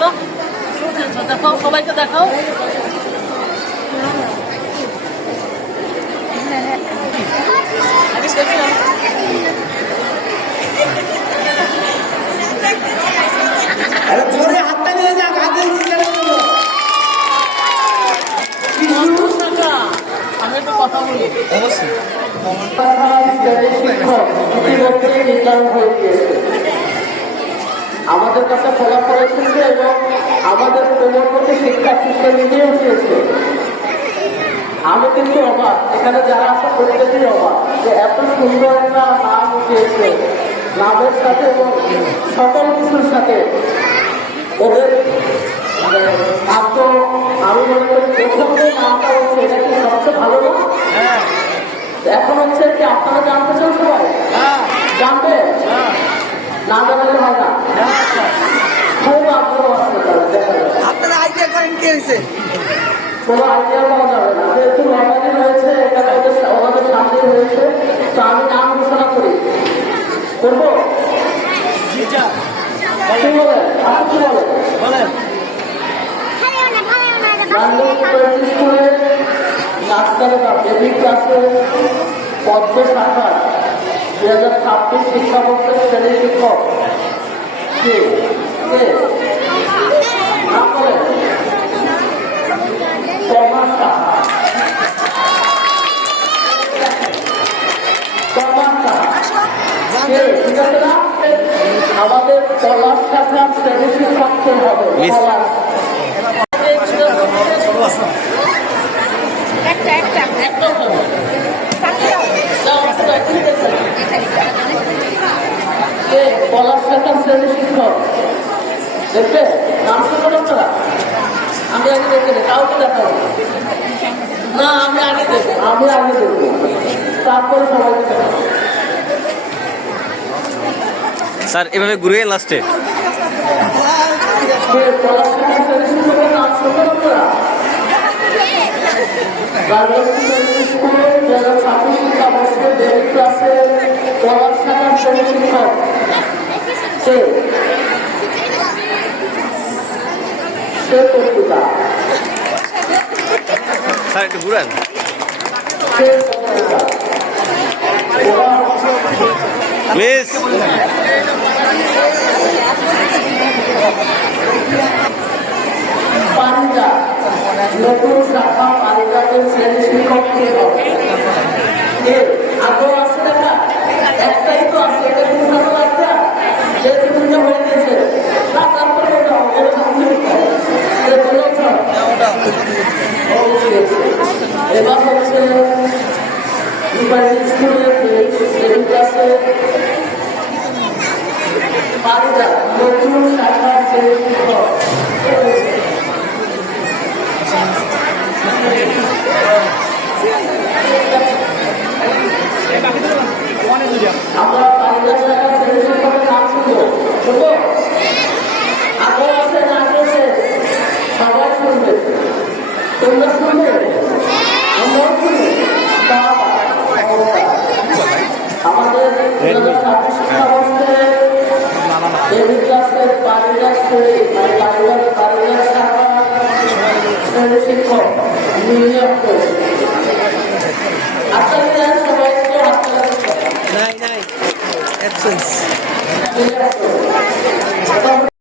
তো দেখাও, সবাইকে দেখাও। জোরে হাতটা নিয়ে যাক, আগে আমি একটু কথা বলি। অবশ্যই আমাদের কাছে ফলাফল এসেছে এবং আমাদের প্রবর্তী শিক্ষা সিস্টেম নিজেই উঠিয়েছে। আমি কিন্তু অবাক, এখানে যারা আছে প্রত্যেকেই অবাক যে এত সুন্দর একটা নাম উঠিয়েছে। নামের সাথে এবং সকল কিছুর সাথে ওদের ভাগ্য, আমি মনে করি প্রথম যে নামটা হচ্ছে এটা কি সবচেয়ে ভালো না? এখন হচ্ছে কি আপনারা জানতে চান সবাই? জানবে না, জানালে হয় না। খুব আগ্রহ আছে আপনারা আইডিয়া করেন কি হয়েছে? কোনো আইডিয়া পাওয়া যাবে না। যেহেতু নর্মালি রয়েছে, এখানে ওদের সামনে রয়েছে, তো আমি নাম ঘোষণা করি করবো। কি বলেন? আপনি কি বলেন? স্কুলের নাচদারেরা বেবি ক্লাসে পদ্ম শাখার 2026 শিক্ষাবর্ষের শ্রেণী শিক্ষক কে নাম বলেন? আমাদের কলার শাখার শ্রেণী শিক্ষক কে হবে? কলার শাখার শ্রেণী শিক্ষক দেখবে নাম শুনবেন আপনারা? আমি আগে দেখে নেই, কাউকে দেখাবো না, আমি আগে দেখবো, তারপরে সবাইকে দেখাবো। স্যার এভাবে ঘুরে লাস্টে নাম শুনবেন আপনারা? স্যার একটু ঘুরেন। প্লিজ পানিকা নতুন শাখা পানিকাদের শ্রেণী শিক্ষক কে হবে? আগ্রহ আছে দেখা? একটাই তো আছে, এটা খুব ভালো লাগছে যে দুটো হয়ে গেছে। তারপরে এবার হচ্ছে স্কুলের ক্লাসে পানিকা নতুন শাখা শ্রেণী শিক্ষক আমরা পানিকা শাখা শ্রেণী শিক্ষকের নাম শুনবো। আগ্রহ আছে না? আছে, সবাই শুনবে। তোমরা শুনবে, আমরাও শুনবে। আমাদের 2026 শিক্ষাবর্ষে দেবী ক্লাসের পারিবারিক শাখা শ্রেণী শিক্ষক নিয়োগ করেছে। আপনারা জানেন সবাই নাই অ্যাবসেন্স।